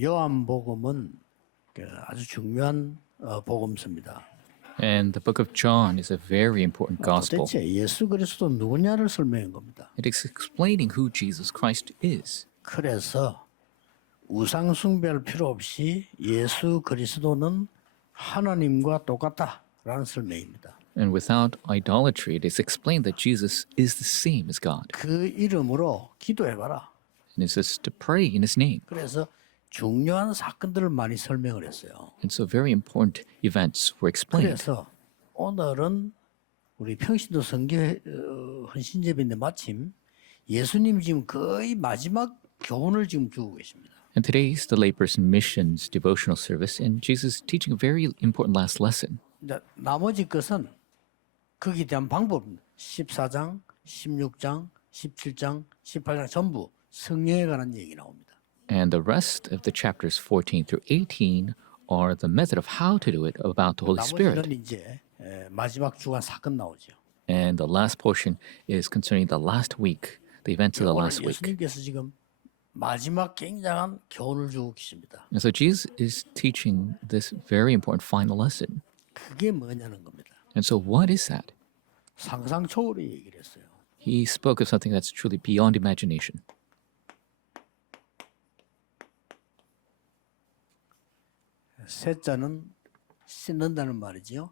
요한복음은 아주 중요한 복음서입니다. And the book of John is a very important gospel. 도대체 예수 그리스도 누구냐를 설명한 겁니다. It is explaining who Jesus Christ is. 그래서 우상 숭배할 필요 없이 예수 그리스도는 하나님과 똑같다라는 설명입니다. And without idolatry, it is explained that Jesus is the same as God. 그 이름으로 기도해봐라. And it says to pray in his name. 그래서 중요한 사건들을 많이 설명을 했어요. And so very important events were explained. 그래서 오늘은 우리 평신도 성교 헌신제비인데 마침 예수님이 지금 거의 마지막 교훈을 지금 주고 계십니다. And today is the Layperson Missions Devotional Service, and Jesus is teaching a very important last lesson. 나머지 것은 거기에 대한 방법 14장, 16장, 17장, 18장 전부 성령에 관한 얘기 나옵니다. And the rest of the chapters 14 through 18 are the method of how to do it about the Holy Spirit. 나머지는 이제 마지막 주간 사건 나오죠. And the last portion is concerning the last week, the events of the 오늘 last week. 예수님께서 지금 마지막 굉장한 교훈을 주고 계십니다. And so Jesus is teaching this very important final lesson. 그게 뭐냐는 겁니다. And so what is that? 상상 초월의 얘기를 했어요. He spoke of something that's truly beyond imagination. 세자는 씻는다는 말이지요.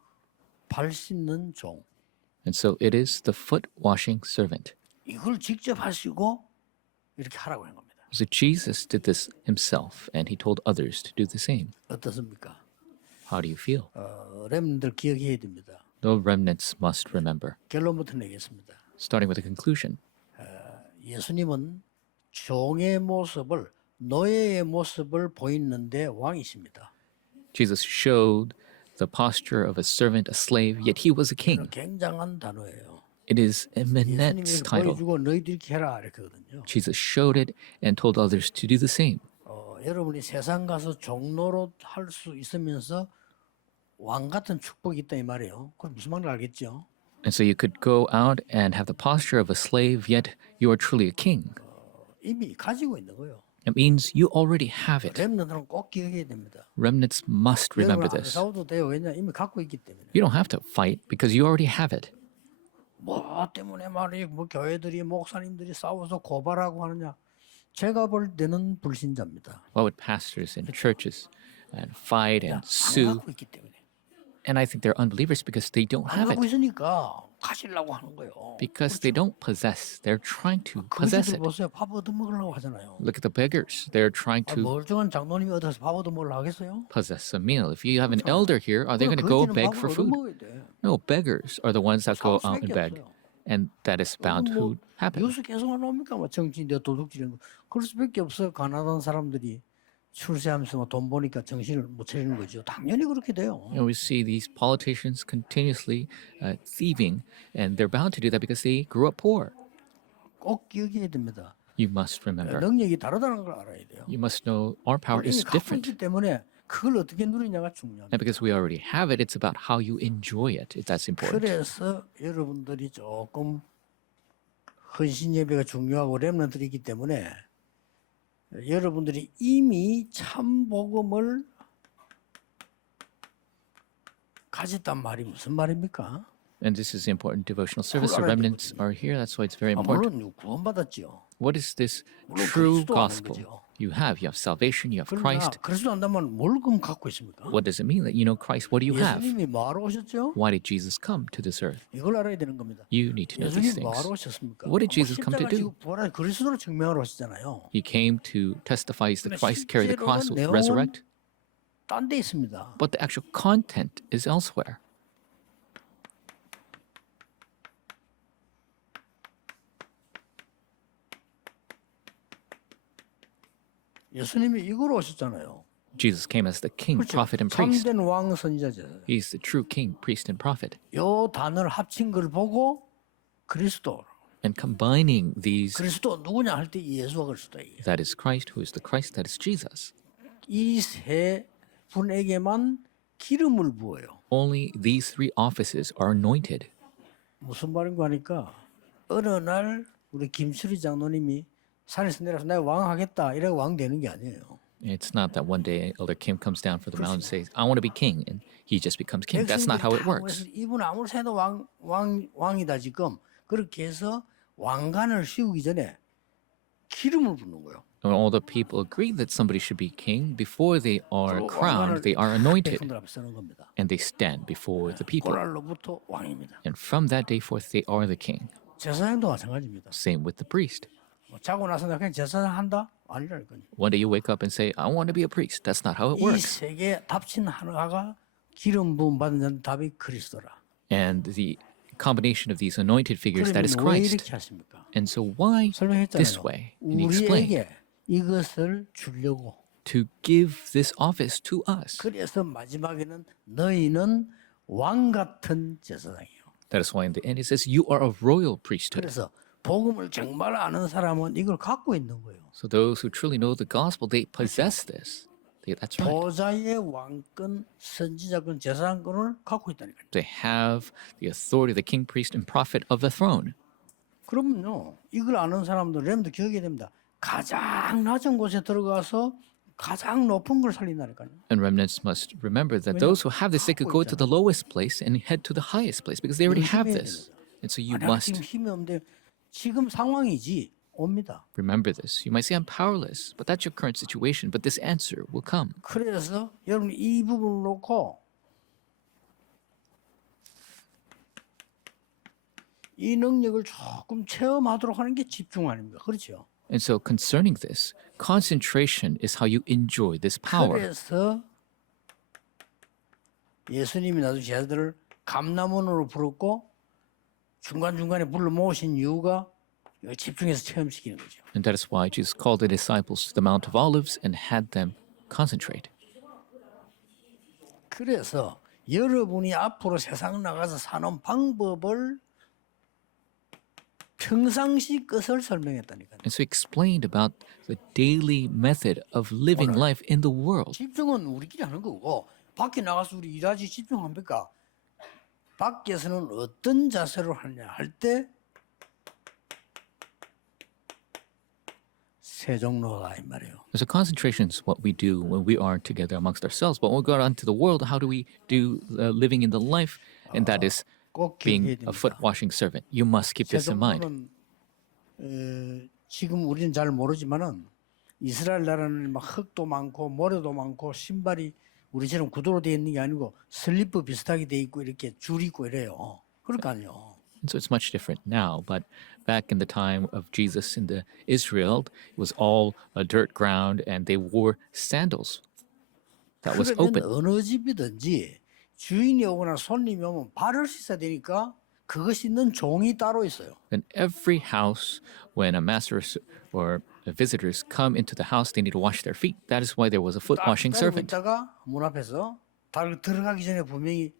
발 씻는 종. And so it is the foot washing servant. 이걸 직접 하시고 이렇게 하라고 한 겁니다. So Jesus did this himself, and he told others to do the same. 어떻습니까? How do you feel? 렘들 기억해야 됩니다. The remnants must remember. 결론부터 내겠습니다. Starting with the conclusion. 예수님은 종의 모습을 노예의 모습을 보이는데 왕이십니다. Jesus showed the posture of a servant, a slave, yet he was a king. 굉장한 단어예요. It is an 예수님이 immense title. 보여주고 너희들이 이렇게 해라 이랬거든요. Jesus showed it and told others to do the same. 여러분이 세상 가서 종로로 할 수 있으면서 왕 같은 축복이 있다 이 말이에요. 그럼 무슨 말인지 알겠죠? And so you could go out and have the posture of a slave, yet you are truly a king. 이미 가지고 있는 거예요. It means you already have it. 렘넌트는 꼭 기억해야 됩니다. Remnants must remember 여러분 안 this. 싸워도 돼요. 왜냐 이미 갖고 있기 때문에. You don't have to fight because you already have it. 뭐 때문에 말이에요. 뭐 교회들이 목사님들이 싸워서 고발하고 하느냐. 제가 볼 때는 불신자입니다. Why would pastors and churches and fight and 안 sue? 갖고 있기 때문에. And I think they're unbelievers because they don't 안 have 갖고 it. 있으니까 가지려고 하는 거예요. Because they don't possess. They're trying to possess 그들을 it. 보세요. 밥 얻어먹으려고 하잖아요. Look at the beggars. They're trying to 멀쩡한 장로님이 어디서 밥 얻어먹으려고 하겠어요? possess a meal. If you have an elder here, are they going to go 그들은 beg 밥을 for food? 얻어먹어야 돼. No, beggars are the ones that go out and 수밖에 beg. 없어요. And that is bound 뭐 to happen. 뉴스 계속 안 나옵니까? 뭐 정치인데 도둑질이는 거. 그럴 수밖에 없어요. 가난한 사람들이 출세하면서 돈 보니까 정신을 못 차리는 거죠. 당연히 그렇게 돼요. You know, we see these politicians continuously thieving, and they're bound to do that because they grew up poor. 꼭 기억해야 됩니다. You must remember. 능력이 다르다는 걸 알아야 돼요. You must know our power 이미 is 갖고 different. 있기 때문에 그걸 어떻게 누리냐가 중요합니다. And because we already have it, it's about how you enjoy it. That's important. 그래서 여러분들이 조금 헌신 예배가 중요하고 렘넌트들이 있기 때문에 여러분들이 이미 참 복음을 가졌단 말이 무슨 말입니까? And this is the important devotional service. The 알아야 remnants are here. That's why it's very important. 물론 구원받았죠. What is this 물론 true 그리스도 아는 gospel? 거죠. You have salvation, you have 그러나 Christ. 그리스도 안다면 뭘 그럼 갖고 있습니까? What does it mean that you know Christ? What do you have? 예수님이 뭐하러 오셨죠? Why did Jesus come to this earth? 이걸 알아야 되는 겁니다. You need to know these 예수님 things. 뭐하러 오셨습니까? What did Jesus come to 십자가 do? 지고 부활한 그리스도로 증명하러 오셨잖아요. He came to testify that 근데 Christ carried the cross, 실제로는 내용은 resurrect. 딴 데 있습니다. But the actual content is elsewhere. 예수님이 이걸 오셨잖아요. Jesus came as the king, 그렇죠. prophet, and priest. 참된 왕 선지자죠. He's the true king, priest, and prophet. 요 단어를 합친 걸 보고 그리스도. And combining these, 그리스도 누구냐 할 때 예수가 그리스도예요. that is Christ, who is the Christ, that is Jesus. 이 세 분에게만 기름을 부어요. Only these three offices are anointed. 무슨 말인가 하니까 어느 날 우리 김수리 장로님이 산에서 내려서 내가 왕 하겠다 이래서 왕 되는 게 아니에요. It's not that one day Elder Kim comes down from the mountain and says, I want to be king, and he just becomes king. That's not how it works. 이분 아무리 해도 왕이다 지금. 그렇게 해서 왕관을 씌우기 전에 기름을 붓는 거예요. When all the people agree that somebody should be king, before they are crowned, they are anointed, 백성들 앞에 서는 겁니다. and they stand before the people. 그날로부터 왕입니다. And from that day forth, they are the king. 제사장도 마찬가지입니다. Same with the priest. 자고 나서 나 그냥 제사장 한다? 아니라니까요. One day you wake up and say, I want to be a priest. That's not how it 이 works. 세 개 답신 하나가 기름 부음 받은 자는 답이 그리스도라. And the combination of these anointed figures, that is 그러면 왜 Christ. 이렇게 하십니까? And so why this 설명했잖아요. way? And he explained, 우리에게 이것을 주려고. to give this office to us. 그래서 마지막에는 너희는 왕 같은 제사장이요. That is why in the end it says, you are a royal priesthood. 그래서 복음을 정말 아는 사람은 이걸 갖고 있는 거예요. So those who truly know the gospel, they possess this. That's right. 보좌의 왕권, 선지자권, 제사장권을 갖고 있다니까요. They have the authority, the king, priest, and prophet of the throne. 그러면요, 이걸 아는 사람들 렘도 기억해야 됩니다. 가장 낮은 곳에 들어가서 가장 높은 걸 살린다니까요. And remnants must remember that those who have this, they could go to the lowest place and head to the highest place because they already have this. And so you 만약 must 지금 힘이 없는데 지금 상황이지 옵니다. remember this. You might say, I'm powerless, but that's your current situation. But this answer will come. 그래서 여러분 이 부분을 놓고 이 능력을 조금 체험하도록 하는 게 집중 아닙니까? 그렇죠? And so concerning this, concentration is how you enjoy this power. 그래서 예수님이 나도 제자들을 감람원으로 부르고 중간중간에 불러 모으신 이유가 집중해서 체험시키는 거죠. And that is why Jesus called the disciples to the Mount of Olives and had them concentrate. 그래서 여러분이 앞으로 세상 나가서 사는 방법을 평상시 것을 설명했다니까요. And so he explained about the daily method of living life in the world. 집중은 우리끼리 하는 거고 밖에 나가서 우리 일하지 집중합니까? 밖에서는 어떤 자세로 하냐 할 때 세종로다 이 말이에요. So concentration is what we do when we are together amongst ourselves. But when we go out into the world, how do we do living in the life? And that is 꼭 기억해야 being a 됩니다. foot washing servant. You must keep this in mind. 세종로는 지금 우리는 잘 모르지만은 이스라엘 나라는 막 흙도 많고 모래도 많고 신발이 우리처럼 구두로 되어 있는 게 아니고 슬리퍼 비슷하게 돼 있고 이렇게 줄 있고 이래요. 그러니까요. And so it's much different now. But back in the time of Jesus in the Israel, it was all a dirt ground, and they wore sandals that was 그러면 open. 어느 집이든지 주인이 오거나 손님이 오면 발을 씻어야 되니까 그거 씻는 종이 따로 있어요. In every house, when a master or visitors come into the house, they need to wash their feet. That is why there was a foot washing servant. 있다가 문 앞에서 들어가기 전에 분명히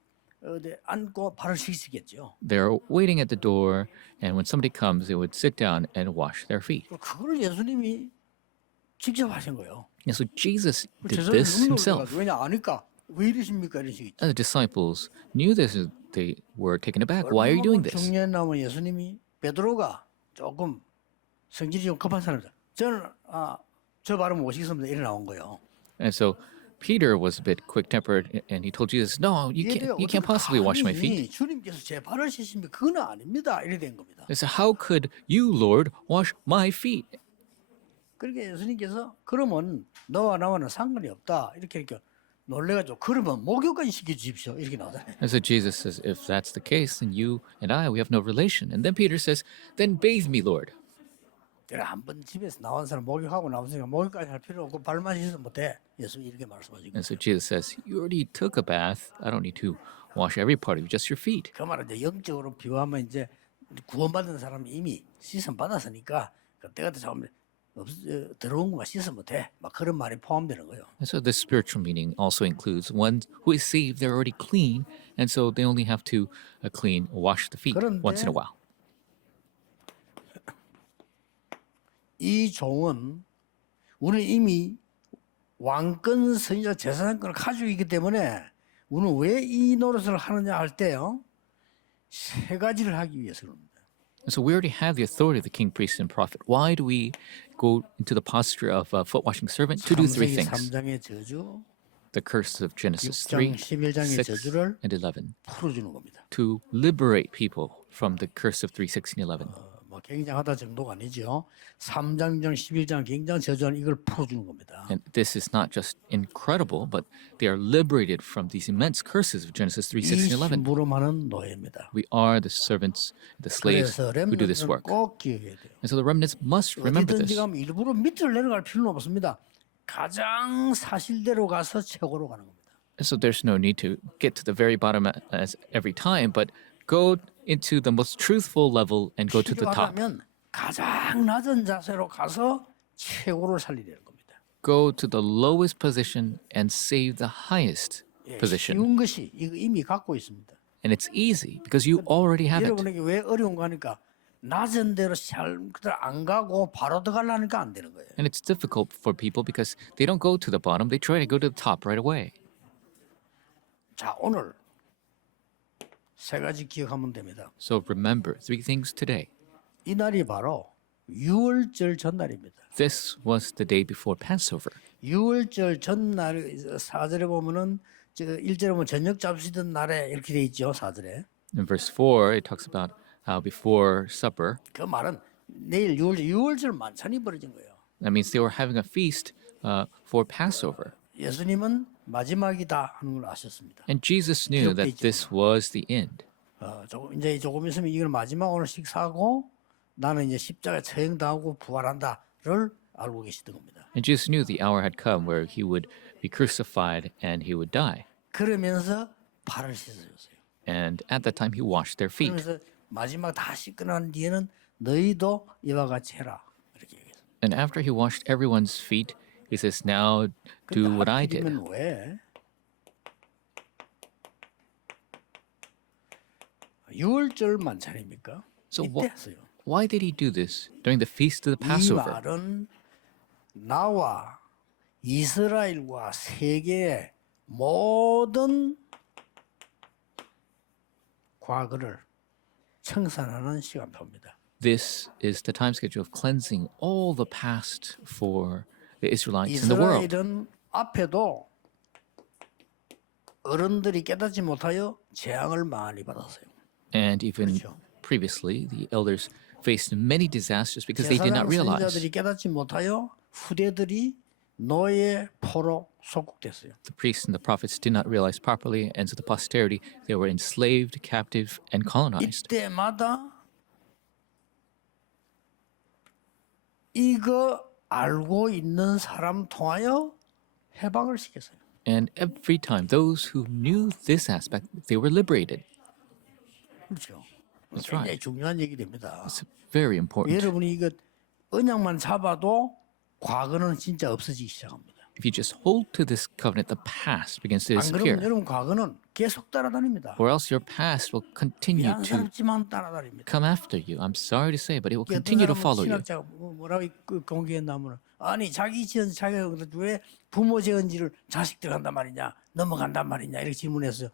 어디 앉고 발을 씻겠죠. They're waiting at the door, and when somebody comes, they would sit down and wash their feet. 그걸 예수님이 직접 하신 거예요. And so Jesus did 제자들이 this himself. 눈물을 왜냐 아니까 왜 이러십니까 이런 식이죠. And the disciples knew this. They were taken aback. Why are you doing this? 중요한 나면 예수님이 베드로가 조금 성질이 좀 급한 사람이다. 저는 저 발은 못 씻습니다. 이래 나온 거예요. And so Peter was a bit quick-tempered, and he told Jesus, "No, you can't possibly wash my feet." 주님께서 제 발을 씻으면 그건 아닙니다. 이래 된 겁니다. They said, "How could you, Lord, wash my feet?" 그러니까 예수님께서 그러면 너와 나와는 상관이 없다. 이렇게 놀래가지고 그러면 목욕까지 시켜주십시오. 이렇게 나오잖아요. And so Jesus says, "If that's the case, then you and I, we have no relation." And then Peter says, "Then bathe me, Lord." 내가 한번 집에서 나온 사람 목욕하고 나왔으니까 목욕까지 할 필요 없고 발만 씻으면 못해. 예수님 이렇게 말씀하시고. And so Jesus says, "You already took a bath. I don't need to wash every part of you, just your feet." 그 말은 이제 영적으로 비유하면 이제 구원받은 사람이 이미 씻음 받았으니까 그때가 좀 들어온 것만 씻으면 못해. 막 그런 말이 포함되는 거예요. And so the spiritual meaning also includes one who is saved, they're already clean, and so they only have to wash the feet once in a while. 이 종은 우리는 이미 왕권, 선지자, 제사장권을 가지고 있기 때문에 우리는 왜 이 노릇을 하느냐 할 때요. 세 가지를 하기 위해서 그럽니다. And so we already have the authority of the king, priest, and prophet. Why do we go into the posture of a foot washing servant to do three 창세기 things: 3장의 저주, the curse of Genesis 6장 3, 11장의 6, 저주를 and 11, 풀어주는 겁니다. to liberate people from the curse of 3, 6, and 11. 뭐 굉장하다 정도가 아니죠. 3장, 6장, 11장 굉장한 저주는 이걸 풀어주는 겁니다. And this is not just incredible, but they are liberated from these immense curses of Genesis 3, 6, 이 and 11. 심부름하는 노예입니다. We are the servants, the slaves 그래서 who do this 렘넌트는 work. 꼭 기억해야 돼요. And so the remnants must remember 어디든지 this. 가면 일부러 밑으로 내려갈 필요는 없습니다. 가장 사실대로 가서 최고로 가는 겁니다. And so there's no need to get to the very bottom as every time, but go into the most truthful level and go to the top. 필요하다면 가장 낮은 자세로 가서 최고를 살리려는 겁니다. Go to the lowest position and save the highest position. 쉬운 것이 이거 이미 갖고 있습니다. And it's easy because you already have it. 여러분에게 왜 어려운 거 하니까 낮은 데로 그들 안 가고 바로 들어가려니까 안 되는 거예요. And it's difficult for people because they don't go to the bottom, they try to go to the top right away. 자, 오늘 세 가지 기억하면 됩니다. So remember three things today. 이 날이 바로 유월절 전날입니다. This was the day before Passover. 유월절 전날 4절에 보면은 1절에 보면 저녁 잡수던 날에 이렇게 돼 있죠. 4절에. In verse 4, it talks about how before supper, 그 말은 내일 유월절 만찬이 벌어진 거예요. that means they were having a feast for Passover. 예수님은 마지막이다 하는 걸 아셨습니다. And Jesus knew that this was the end. 이제 조금 있으면 이걸 마지막 오늘 식사하고 나는 이제 십자가에 처형당하고 부활한다를 알고 계시던 겁니다. And Jesus knew the hour had come where he would be crucified and he would die. 그러면서 발을 씻어줬어요. And at that time, he washed their feet. 그러면서 마지막 다 씻고 난 뒤에는 너희도 이와 같이 해라 이렇게 얘기했어요. And after he washed everyone's feet, he says, now do what I did. 하필이면 왜? 6월절 만찬입니까? So 이때 what? 했어요. Why did he do this during the feast of the 이 Passover? 말은 나와 이스라엘과 세계의 모든 과거를 청산하는 시간표입니다. This is the time schedule of cleansing all the past for the Israelites in the world. 이스라엘은 앞에도 어른들이 깨닫지 못하여 재앙을 많이 받았어요. And even 그렇죠. previously, the elders faced many disasters because they did not 제사장 realize. 선지자들이 깨닫지 못하여 후대들이 노예 포로 속국됐어요. The priests and the prophets did not realize properly, and so the posterity, they were enslaved, captive, and colonized. 이때마다 이거 알고 있는 사람 통하여 해방을 시켰어요. And every time, those who knew this aspect, they were liberated. 그렇죠. That's 굉장히 right. 중요한 얘기 됩니다. It's very important. 여러분이 이거 언약만 잡아도 과거는 진짜 없어지기 시작합니다. If you just hold to this covenant, the past begins to 안 그러면 disappear. 여러분 과거는 계속 따라다닙니다. Or else your past will continue to 미안스럽지만 따라다닙니다. come after you. I'm sorry to say, but it will continue to follow you. 신학자가 뭐라고 공개했나면 아니 자기 지은 자기가 왜 부모 지은지를 자식들 한단 말이냐 넘어간단 말이냐 이렇게 질문했어요.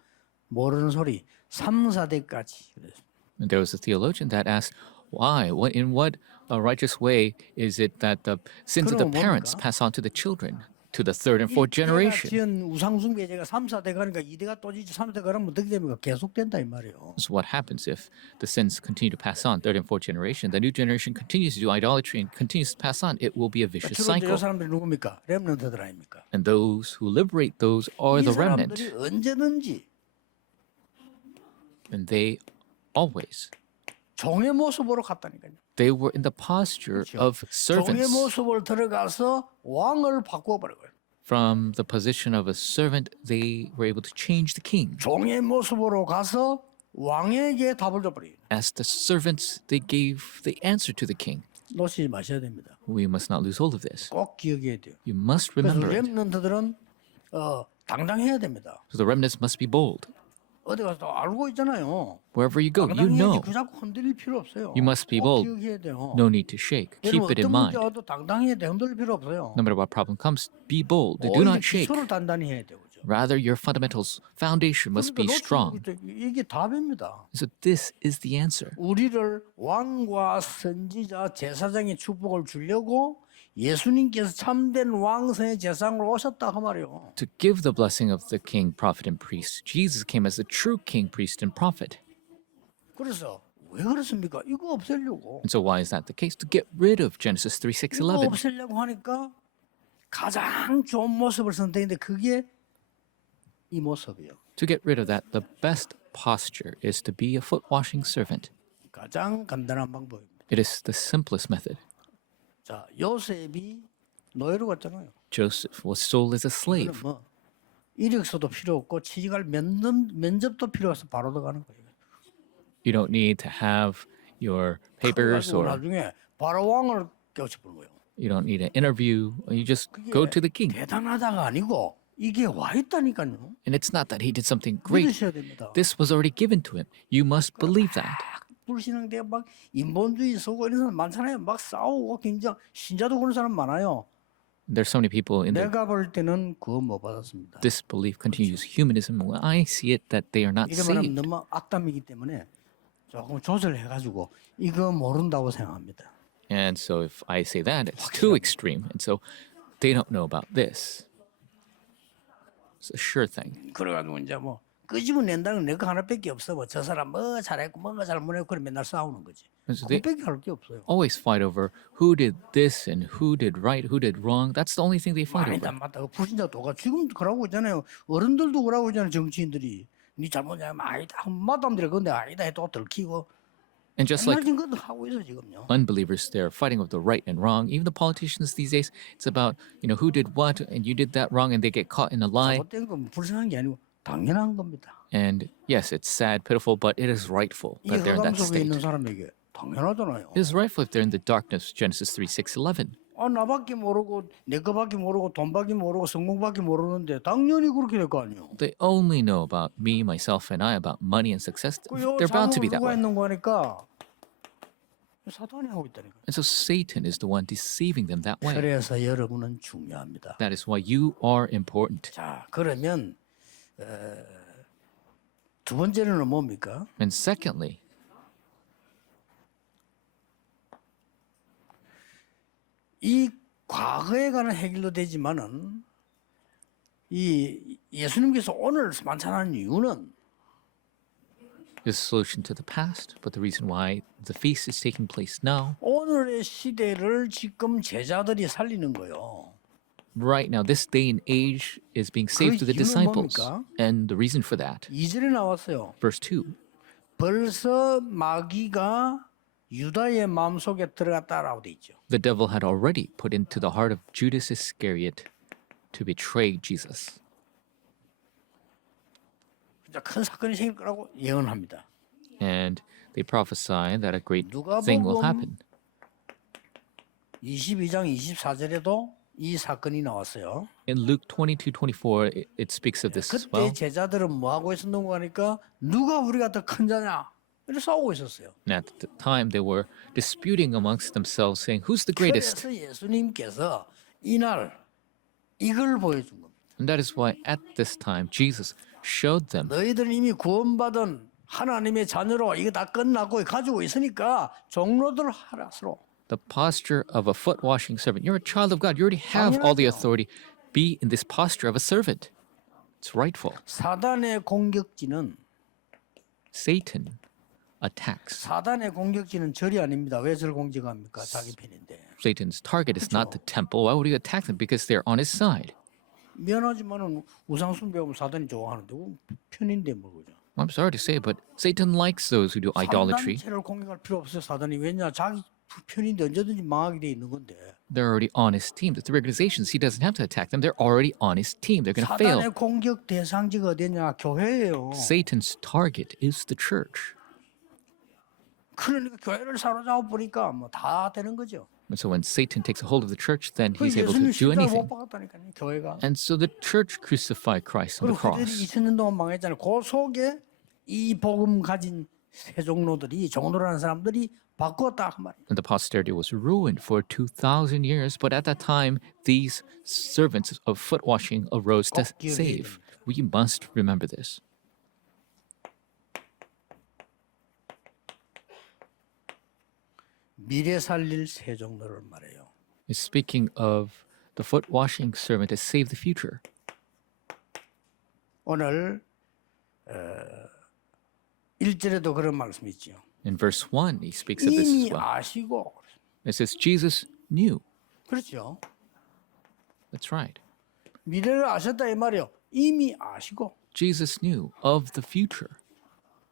모르는 소리 3, 4대까지 그랬어요. And there was a theologian that asked, why? In what righteous way is it that the sins of the 그럼 parents 뭡니까? pass on to the children, to the third and fourth 내가 generation? 지은 우상숭배제가 3, 4대 가니까 2대가 또 지지 3대 가면 어떻게 됩니까? 계속된다 이 말이에요. So what happens if the sins continue to pass on, third and fourth generation? The new generation continues to do idolatry and continues to pass on. It will be a vicious 주로 이 cycle. 사람들이 누굽니까? 렘넌트들 아닙니까? And those who liberate those are 이 the remnant. 사람들이 언제든지 And they always, 종의 모습으로 갔다니까요. they were in the posture of 종의 servants. 모습을 들어가서 왕을 바꿔버려요. From the position of a servant, they were able to change the king. 종의 모습으로 가서 왕에게 답을 줘버려요. As the servants, they gave the answer to the king. 놓치지 마셔야 됩니다. We must not lose hold of this. 꼭 기억해야 돼요. You must 그래서 remember it. 렘넌트들은 당당해야 됩니다. So the remnants must be bold. 어디 가서 다 알고 있잖아요. Wherever you go, you 당당해야지 know. 그 자꾸 흔들릴 필요 없어요. You must be 꼭 bold. 기억해야 돼요. No need to shake. Keep 여러분 it in 어떤 mind. 문제 와도 당당해야 돼. 흔들릴 필요 없어요. No matter what problem comes, be bold. Do 오히려 not shake. 기초를 단단히 해야 되죠. Rather, your fundamentals, foundation must be strong. 이게 답입니다. So this is the answer. 우리를 왕과 선지자 제사장의 축복을 주려고 예수님께서 참된 왕성의 제사장으로 오셨다 그 말이에요. To give the blessing of the king, prophet, and priest, Jesus came as the true king, priest, and prophet. 그래서 왜 그렇습니까? 이거 없애려고. And so why is that the case? To get rid of Genesis 3, 6, 이거 11. 없애려고 하니까 가장 좋은 모습을 선택했는데 그게 이 모습이에요. To get rid of that, the best posture is to be a foot washing servant. 가장 간단한 방법입니다. It is the simplest method. 자, 요셉이 노예로 갔잖아요. Joseph was sold as a 이거는 slave. 뭐 이력서도 필요 없고 취직할 면접도 필요 없어 바로 들어가는 거예요. You don't need to have your papers 그래가지고 or 나중에 바로 왕을 껴쳐보는 거예요. you don't need an interview. You just go to the king. 대단하다가 아니고 이게 와 있다니까요. And it's not that he did something great. 믿으셔야 됩니다. This was already given to him. You must believe that. 불신앙대 막 인본주의 서고 이런 사람 많잖아요. 막 싸우고 굉장히 신자도 그런 사람 많아요. There's so many people in the 내가 볼 때는 그거 못 받았습니다. disbelief continues humanism. Well, I see it that they are not 이게 말하면 saved. 너무 악담이기 때문에 조금 조절해가지고 이거 모른다고 생각합니다. And so if I say that, it's too extreme. And so they don't know about this. It's a sure thing. 그래가지고 이제 뭐 끄집어낸다는 내거 하나밖에 없어. 뭐 저 사람 뭐 잘했고 뭔가 잘못했고 그래 맨날 싸우는 거지. 그래서 they- 그밖에 할 게 없어요. Always fight over who did this and who did right, who did wrong. That's the only thing they fight 아니다 over. 맞다. 그 불신자 도가 지금 그러고 있잖아요. 어른들도 그러고 있잖아요. 정치인들이 네 잘못이면 아니다. 마담들이 근데 아니다 해도 들키고 And just like 옛날 것도 하고 있어 지금요. unbelievers, they're fighting over the right and wrong. Even the politicians these days, it's about, who did what and you did that wrong and they get caught in a lie. 잘못된 건 불쌍한 게 아니고 당연한 겁니다. And yes, it's sad, pitiful, but it is rightful 이 that they're in 흑암 that 속에 state. 있는 사람에게 당연하잖아요. It is rightful if they're in the darkness, Genesis 3, 6, 11. 아 나밖에 모르고 내 거밖에 모르고 돈밖에 모르고 성공밖에 모르는데 당연히 그렇게 될 거 아니에요. They only know about me, myself, and I, about money and success. 그 They're bound to be 누가 that way. 있는 거니까 사탄이 하고 있다니까. And so Satan is the one deceiving them that way. 그래서 여러분은 중요합니다. That is why you are important. 자 그러면 두 번째는 뭡니까? And secondly, 이 과거에 관한 해결도 되지만은 이 예수님께서 오늘 만찬하는 이유는 there's a solution to the past, but the reason why the feast is taking place now, 오늘의 시대를 지금 제자들이 살리는 거예요. right now, this day and age is being saved to the 이유는 disciples. 뭡니까? And the reason for that, 2절에 나왔어요. verse 2, 벌써 마귀가 유다의 마음속에 들어갔다라고 돼 있죠. the devil had already put into the heart of Judas Iscariot to betray Jesus. 진짜 큰 사건이 생길 거라고 예언합니다. And they prophesy that a great 누가복음 thing will happen. 22장 24절에도 이 사건이 나왔어요. In Luke 22:24, it speaks of this as 그때 well. 제자들은 뭐 하고 있었는가 하니까 누가 우리가 더 큰 자냐 이렇게 싸우고 있었어요. And at the time, they were disputing amongst themselves, saying, "Who's the greatest?" 그래서 예수님께서 이날 이걸 보여준 겁니다. And that is why at this time, Jesus showed them 너희들은 이미 구원받은 하나님의 자녀로 이거 다 끝나고 가지고 있으니까 종로들 하라스로. the posture of a foot washing servant. You're a child of God. You already have all the authority. Be in this posture of a servant. It's rightful. 사단의 공격지는 Satan attacks. 사단의 공격지는 절이 아닙니다. 왜 절 공격합니까? 자기 편인데. Satan's target is not the temple. Why would he attack them? Because they're on his side. 미안하지만은 우상 숭배하면 사단이 좋아하는데 편인데 뭐 그죠? I'm sorry to say, but Satan likes those who do idolatry. 산단체를 공격할 필요 없어요. 사단이 왜냐 자기 편인데 언제든지 망하게 돼 있는 건데. They're already on his team. The three organizations, he doesn't have to attack them. They're already on his team. They're going to fail. 사단의 공격 대상지가 어디냐? 교회예요. Satan's target is the church. 그러니까 교회를 사로잡아 보니까 뭐 다 되는 거죠. And so when Satan takes a hold of the church, then 그 he's able 예수님 to do 십자가 못 anything. 박았다니까요. 교회가. And so the church crucified Christ on the 그리고 그들이 cross. 2000년 동안 망했잖아요. 그 속에 이 복음 가진 세종로들이 종로라는 사람들이 바꿨다 그 말이에요. And the posterity was ruined for 2,000 years. But at that time, these servants of foot washing arose to 꼭 기억해야 save. 됩니다. We must remember this. 미래 살릴 세종로를 말해요. It's speaking of the foot washing servant to save the future. 오늘 1절에도 그런 말씀이 있죠. In verse 1, he speaks of this as 이미 well. 아시고 It says, Jesus knew. 그렇죠. That's right. 미래를 아셨다 이 말이요. 이미 아시고 Jesus knew of the future.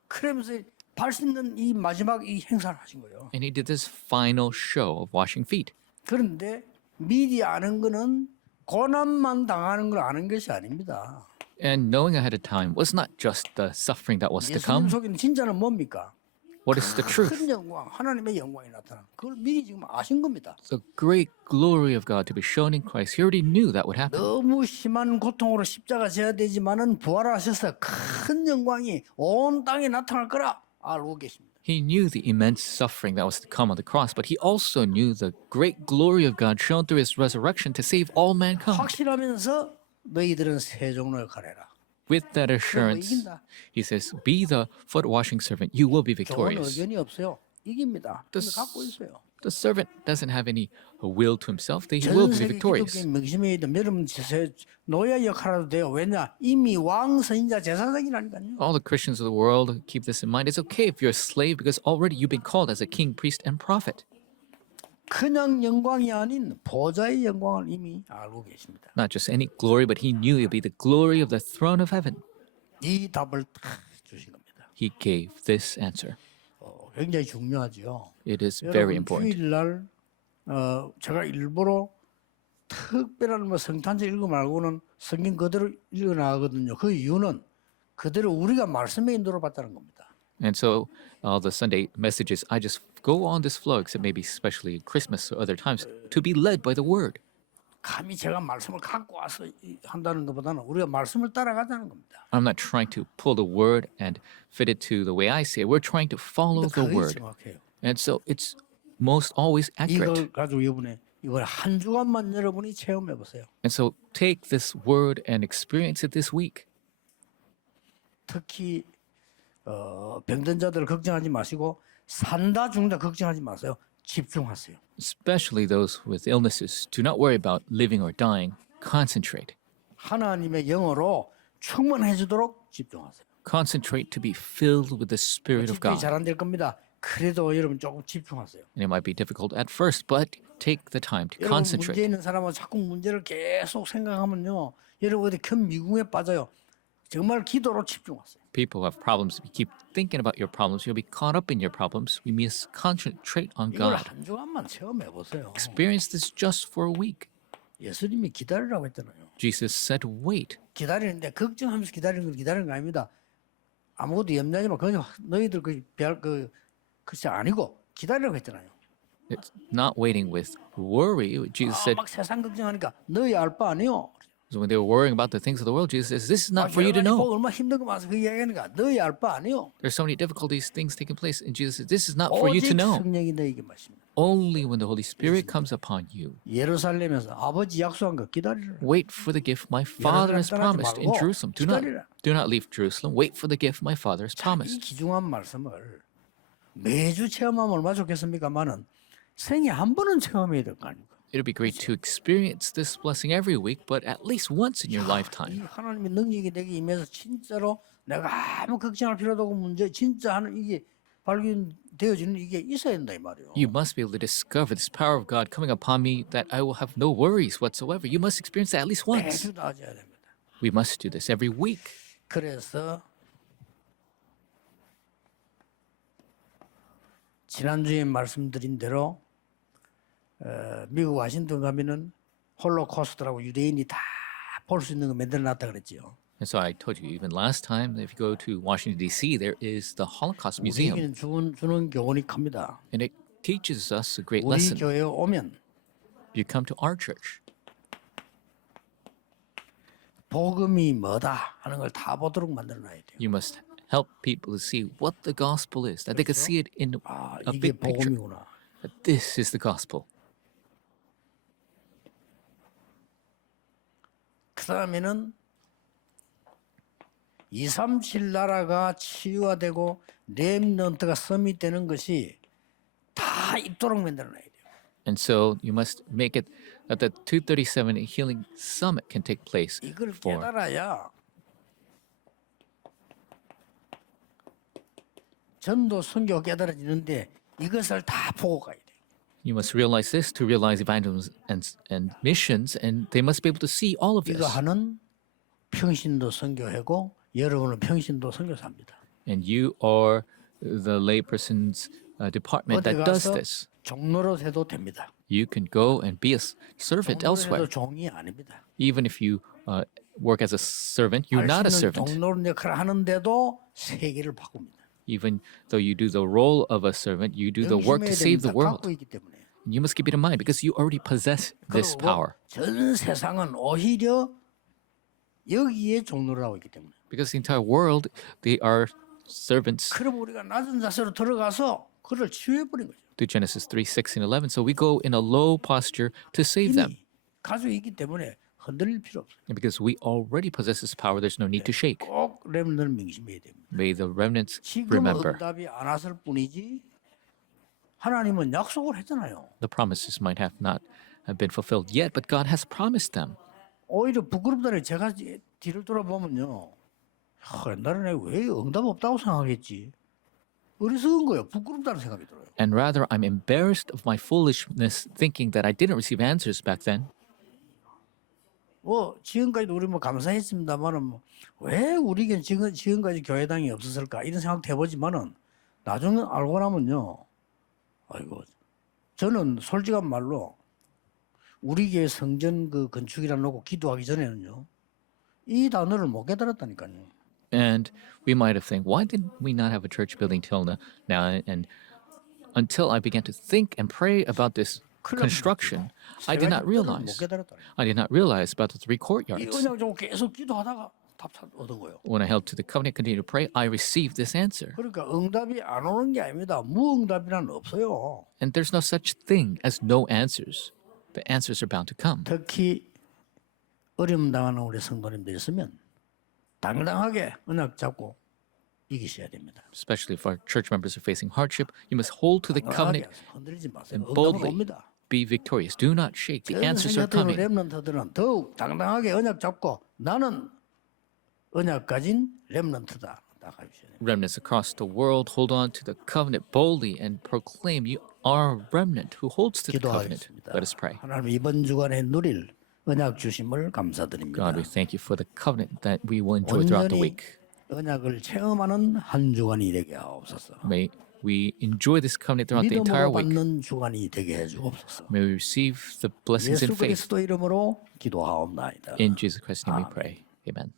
그러면서 발수 있는 이 마지막 이 행사를 하신 거예요. And he did this final show of washing feet. 그런데 미리 아는 거는 고난만 당하는 걸 아는 것이 아닙니다. And knowing ahead of time was not just the suffering that was to 예수님 come. 속에는 진짜는 뭡니까? What is the truth? 큰 영광, 하나님의 영광이 나타나. 그걸 미리 지금 아신 겁니다. The great glory of God to be shown in Christ. He already knew that would happen. 너무 심한 고통으로 십자가 져야 되지만은 부활하셔서 큰 영광이 온 땅에 나타날 거라 알고 계십니다. He knew the immense suffering that was to come on the cross, but he also knew the great glory of God shown through his resurrection to save all mankind. 확실하면서 너희들은 새 종로에 가래라. With that assurance, he says, be the foot washing servant. You will be 좋은 victorious. 의견이 없어요. 이깁니다. 근데 갖고 있어요. The servant doesn't have any will to himself. He 전 will be 세계 victorious. 기독교인 명심해야 돼. 여러분 노예 역할도 돼요. 왜냐? 이미 왕, 선지자, 제사장이라니까요. All the Christians of the world keep this in mind. It's okay if you're a slave because already you've been called as a king, priest, and prophet. 그냥 영광이 아닌 보좌의 영광을 이미 알고 계십니다. Not just any glory, but he knew it would be the glory of the throne of heaven. 이 답을 다 주신 겁니다. He gave this answer. 굉장히 중요하죠. It is very 여러분 important. 주일날 제가 일부러 특별한 뭐 성탄절 읽어 말고는 성경 그대로 읽어 나가거든요. 그 이유는 그대로 우리가 말씀의 인도를 받다는 겁니다. And so all the Sunday messages, I just go on this flow, except maybe especially Christmas or other times, to be led by the word. 감히 제가 말씀을 갖고 와서 한다는 것보다는 우리가 말씀을 따라가자는 겁니다. I'm not trying to pull the word and fit it to the way I say it. We're trying to follow the 그게 word. 정확해요. And so it's most always accurate. 이걸 가지고 이번에 이걸 한 주간만 여러분이 체험해 보세요. And so take this word and experience it this week. 특히 병든 자들 걱정하지 마시고 산다 죽는다 걱정하지 마세요. 집중하세요. Especially those with illnesses. Do not worry about living or dying. Concentrate. 하나님의 영어로 충만해지도록 집중하세요. Concentrate to be filled with the Spirit of 집중이 God. 잘 안 될 겁니다. 그래도 여러분 조금 집중하세요. And it might be difficult at first, but take the time to 여러분 문제 concentrate. 있는 사람은 자꾸 문제를 계속 생각하면요. 여러분 어디 큰 미궁에 빠져요. 정말 기도로 집중하세요. People who have problems, if you keep thinking about your problems, you'll be caught up in your problems. We must concentrate on 이걸 God. 한 주간만 체험해 보세요. Experience this just for a week. 예수님이 기다리라고 했잖아요. Jesus said, wait. 기다리는데 걱정하면서 기다리는 건 기다리는 거 아닙니다. 아무것도 염려하지 마. 그냥 너희들 그것이 아니고 기다리라고 했잖아요. It's not waiting with worry. Jesus said, 막 세상 걱정하니까 너희 알 바 아니요. so when they were worrying about the things of the world, Jesus says, this is not for you to 복 know. 얼마나 힘든 거 많아서 그 이야기하니까 너희 알 바 아니요. There's so many difficulties, things taking place. And Jesus says, this is not for you to 오직 know. 성령이 너희에게 마십니다. Only when the Holy Spirit comes upon you. 예루살렘에서 아버지 약속한 거 기다리라. Wait for the gift my Father has promised in Jerusalem. Do not leave Jerusalem. Wait for the gift my Father has 이 promised. 귀중한 말씀을 매주 체험하면 얼마나 좋겠습니까만은 생에 한 번은 체험해야 될 거 아닙니까? It would be great to experience this blessing every week, but at least once in your 이 lifetime. 하나님의 능력이 내게 임해서 진짜로 내가 아무 걱정할 필요도 없고 문제 진짜 하는 이게 발견되어지는 이게 있어야 된다 이 말이에요. You must be able to discover this power of God coming upon me that I will have no worries whatsoever. You must experience that at least once. 매주 나아져야 됩니다. We must do this every week. 그래서 지난주에 말씀드린 대로 미국 와싱턴 가면은 홀로코스트라고 유대인이 다 볼 수 있는 거 만들어놨다 그랬지요. And so I told you even last time, if you go to Washington, D.C., there is the Holocaust Museum. 우리에게는 주는 교훈이 큽니다. And it teaches us a great 우리 lesson. 교회에 오면 You come to our church. 복음이 뭐다 하는 걸 다 보도록 만들어놔야 돼요. You must help people to see what the gospel is, that they could see it in 아, a 이게 big picture. 복음이구나. That this is the gospel. 그 다음에는 237 나라가 치유화되고 렘넌트가 서밋되는 것이 다 있도록 만들어놔야 돼요. And so you must make it that the 237 Healing Summit can take place 이걸 for. 깨달아야 전도 선교 깨달아지는데 이것을 다 보고 가야 돼. You must realize this to realize evangelism and missions, and they must be able to see all of 이거 this. 하는 평신도 선교회고 여러분은 평신도 선교사입니다. And you are the layperson's department 어디 that does 가서 this. 종로로 해도 됩니다. You can go and be a servant 종로로 elsewhere. 해도 종이 아닙니다. Even if you work as a servant, you're not a 할 수 있는 servant. 종로 역할을 하는데도 세계를 바꿉니다. Even though you do the role of a servant, you do the work to 명심해야 save 됩니다. the world. 갖고 있기 때문에. And you must keep it in mind because you already possess this 그리고 power. 전 세상은 오히려 여기에 종로를 하고 있기 때문에. Because the entire world, they are servants 그럼 우리가 낮은 자세로 들어가서 그를 치유해버린 거죠. to Genesis 3, 6, and 11. So we go in a low posture to save them. 이미 가지고 있기 때문에 흔들릴 필요 없어요. And because we already possess this power, there's no need to shake. 꼭 렘넌트를 명심해야 됩니다. May the remnants 지금 remember. 응답이 안 왔을 뿐이지 하나님은 약속을 했잖아요. The promises might have not have been fulfilled yet, but God has promised them. 오히려 부끄럽다니 제가 뒤를 돌아보면요. 옛날에 내가 왜 응답 없다고 생각했지? 어리석은 거예요. 부끄럽다는 생각이 들어요. And rather, I'm embarrassed of my foolishness thinking that I didn't receive answers back then. 지금까지도 우리 감사했습니다만은 왜 우리에겐 지금까지 교회당이 없었을까 이런 생각도 해보지만은 나중에 알고 나면요. 아이고 저는 솔직한 말로 우리 교회 성전 그 건축이라 놓고 기도하기 전에는요. 이 단어를 못 깨달았다니까요. And we might have think, why did we not have a church building till now? And until I began to think and pray about this construction, I did not realize. I did not realize about the 3 이 courtyards. 은약 좀 계속 기도하다가 답 얻은 거예요. When I held to the covenant, continued to pray, I received this answer. 그러니까 응답이 안 오는 게 아닙니다. 무응답이란 없어요. And there's no such thing as no answers. The answers are bound to come. 특히 어려움 당하는 우리 성도님들 있으면 당당하게 언약 잡고 이기셔야 됩니다. Especially if our church members are facing hardship, you must hold to the covenant 흔들리지 마세요. and 응답은 boldly 옵니다. be victorious. Do not shake. The answers are 전 coming. 렘넌트들은 더욱 당당하게 언약 잡고 나는 언약 가진 렘넌트다. 딱 하셔야 됩니다. Remnants across the world hold on to the covenant boldly and proclaim you are a remnant who holds to the covenant. 기도하겠습니다. Let us pray. 하나님 이번 주간에 누릴 언약 주심을 감사드립니다. God, we thank you for the covenant that we will enjoy throughout the 온전히 week. 언약을 체험하는 한 주간이 되게 하옵소서. May we enjoy this covenant throughout the entire 믿음으로 week. 받는 주간이 되게 해주옵소서. May we receive the blessings in 예수 faith. 그리스도 이름으로 기도하옵나이다. In Jesus Christ's name we pray. Amen.